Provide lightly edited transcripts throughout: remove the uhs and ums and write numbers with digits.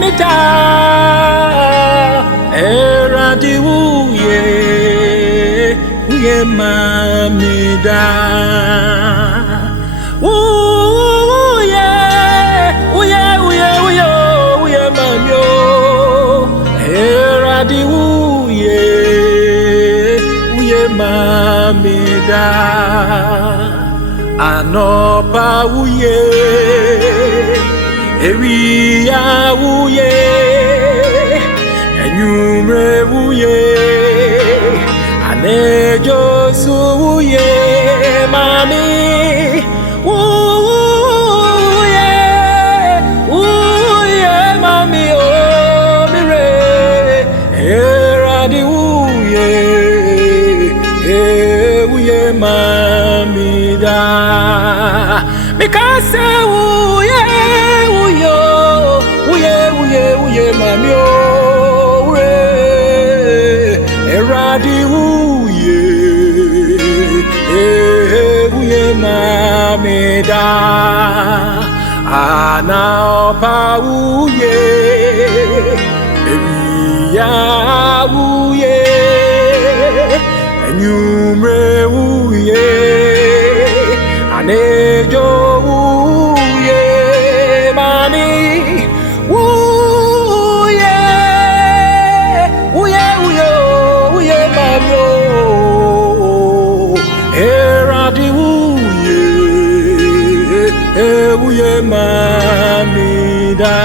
mita eradi uye mamida uye mamyo eradi uye mamida anopa uye ewiya uye enyumre uye anejo su uye mami uye mami o mire eradi uye mami da mikase uye mami o eradi uye mami da ana opa uye ewiya uye enyumre uye anejo uye mami uye mami o eradi uye mami da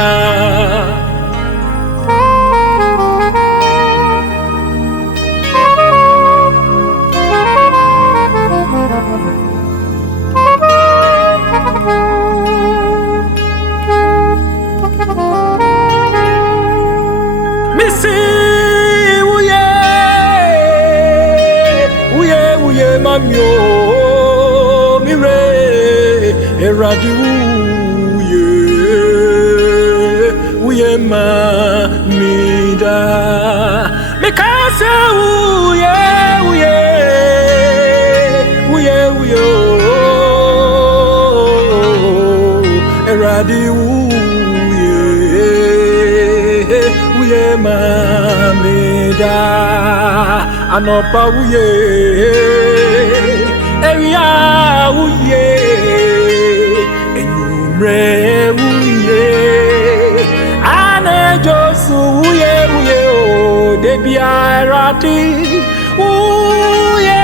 uye mami o mire eradi uye mami da mikase uye eradi uye mami da anopa uye ewiya uye enyumre uye anejo su uye o debia eradi uye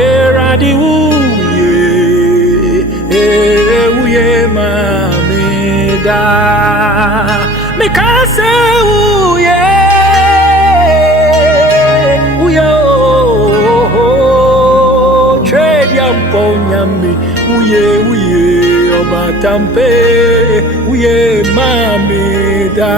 eradi uye mami da mikase uye trade yamponyami uye obatampe uye mami da